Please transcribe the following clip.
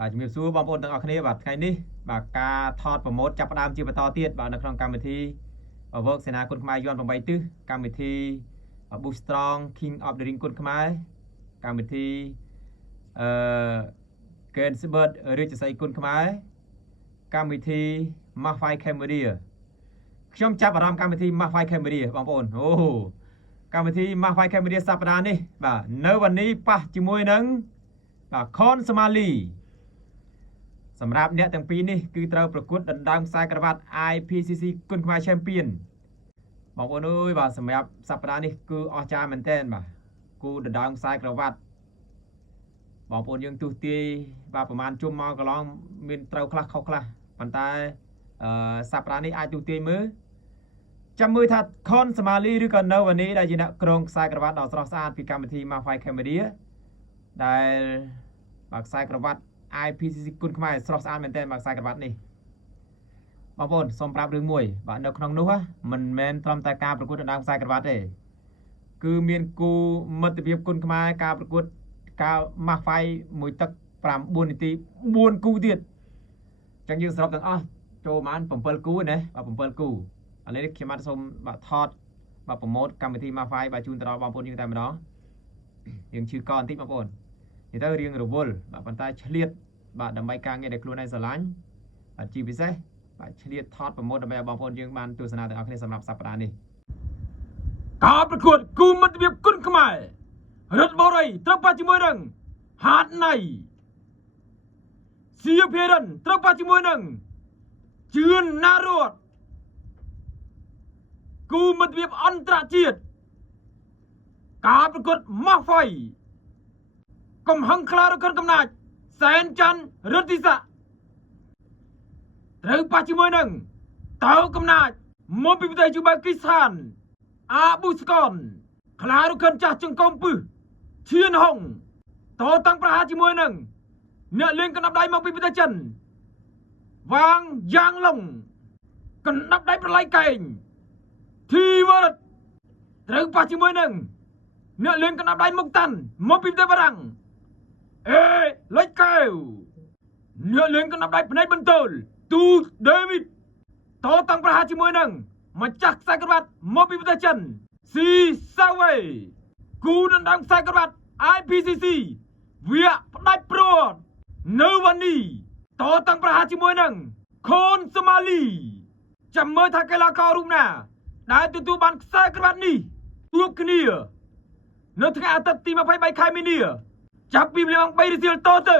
បាទជំរាបសួរបងប្អូនទាំងអស់គ្នាបាទថ្ងៃនេះបាទការថតប្រម៉ូទចាប់ផ្ដើមជាបន្តទៀតបាទនៅក្នុងកម្មវិធី Work សេនាគុណខ្មែរយន់8ទិសកម្មវិធី Boost Strong King of the Ring គុណខ្មែរកម្មវិធីGainsbird រាជសីគុណខ្មែរកម្មវិធី Mafai Cambodia ខ្ញុំចាប់អារម្មណ៍កម្មវិធី Mafai Cambodia បងប្អូនអូកម្មវិធី Mafai Cambodia សប្តាហ៍នេះបាទនៅวันนี้ប៉ះជាមួយនឹងបាទ Khon Somali សម្រាប់អ្នកទាំងពីរនេះគឺត្រូវប្រកួតដណ្ដើមខ្សែក្រវ៉ាត់ IPCC គុណខ្មែរ Champion បងប្អូនអើយបាទសម្រាប់សប្តាហ៍នេះគឺអស្ចារ្យមែនទែនបាទគូដណ្ដើមខ្សែក្រវ៉ាត់បងប្អូនយើងទូទាយបាទប្រហែលជុំមកកន្លងមានត្រូវខ្លះខុសខ្លះប៉ុន្តែសប្តាហ៍នេះអាចទូទាយមើលចាំមើលថា Khon Somali ឬក៏នៅวันนี้ដែលជាអ្នកក្រុងខ្សែក្រវ៉ាត់ដ៏ស្រស់ស្អាតពីកម្មវិធី Mafai Cambodia ដែលបាទខ្សែក្រវ៉ាត់IPCC គុណខ្មែរស្រស់ស្អាតមែនទែនបាទខ្សែក្រវ៉ាត់នេះបងប្អូនសូមប្រាប់រឿងមួយបាទនៅក្នុងនោះមិនមែនត្រឹមតែការប្រកួតដណ្ដើមខ្សែក្រវ៉ាត់ទេគឺមានគូមិត្តភាពគុណខ្មែរការប្រកួតការ Mafai មួយទឹក9នាទី4គូទៀតអញ្ចឹងយើងសរុបទាំងអស់ចូលប្រហែល7គូណាបាទ7គូឥឡូវនេះខ្ញុំបាទសូមបាទថតបាទប្រម៉ូទកម្មវិធី Mafai បាទជូនទៅដល់បងប្អូនយើងតែម្ដងយើងឈឺកបន្តិចបងប្អូននិយាយទៅរៀងរវល់បាទប៉ុន្តែឆ្លៀតបាទដើម្បីការងារដែលខ្លួនឯងស្រឡាញ់បាទជាពិសេសបាទឆ្លៀតថតប្រម៉ូទដើម្បីឲ្យបងប្អូនយើងបានទស្សនាទាំងអស់គ្នាសម្រាប់សប្តាហ៍នេះការប្រកួតគូមិត្តភាពគុណខ្មែររតបូរីត្រូវប៉ះជាមួយនឹងហាតណៃសៀភេរិនត្រូវប៉ះជាមួយនឹងជឿនណារតគូមិត្តភាពអន្តរជាតិការប្រកួត Mafai កំហឹងខ្លារកូនកំណាចសែនច័ន្ទរតទីស័កត្រូវប៉ះជាមួយនឹងតៅកំណាចមកពីប្រទេសជូបាគីស្ថានអាប៊ូស្កនខ្លារកូនចាស់ចង្គមពឹសឈៀនហុងតតាំងប្រហារជាមួយនឹងអ្នកលេងកណ្ដាប់ដៃមកពីប្រទេសចិនវាងយ៉ាងឡុងកណ្ដាប់ដៃប្រឡៃកែងធីវរតត្រូវប៉ះជាមួយនឹងអ្នកលេងកណ្ដាប់ដៃមុកតាន់មកពីប្រទេសបារាំងអេលេចកែវអ្នកលេងកណ្ដាប់ដៃភ្នែកបន្ទោលទូដេវីតតតាំងប្រហារជាមួយនឹងម្ចាស់ខ្សែក្រវ៉ាត់មកពីប្រទេសចិនស៊ីសាវេគូដណ្ដើមខ្សែក្រវ៉ាត់ IPCC វាផ្ដាច់ព្រាត់នៅวันนี้តតាំងប្រហារជាមួយនឹង Khon Somali ចាំមើលថាកីឡាកររូបណាដែលទទួលបានខ្សែក្រវ៉ាត់នេះជួបគ្នានៅថ្ងៃអាទិត្យទី23ខែមីនាចាប់ពីម៉ោង3 រសៀលតទៅ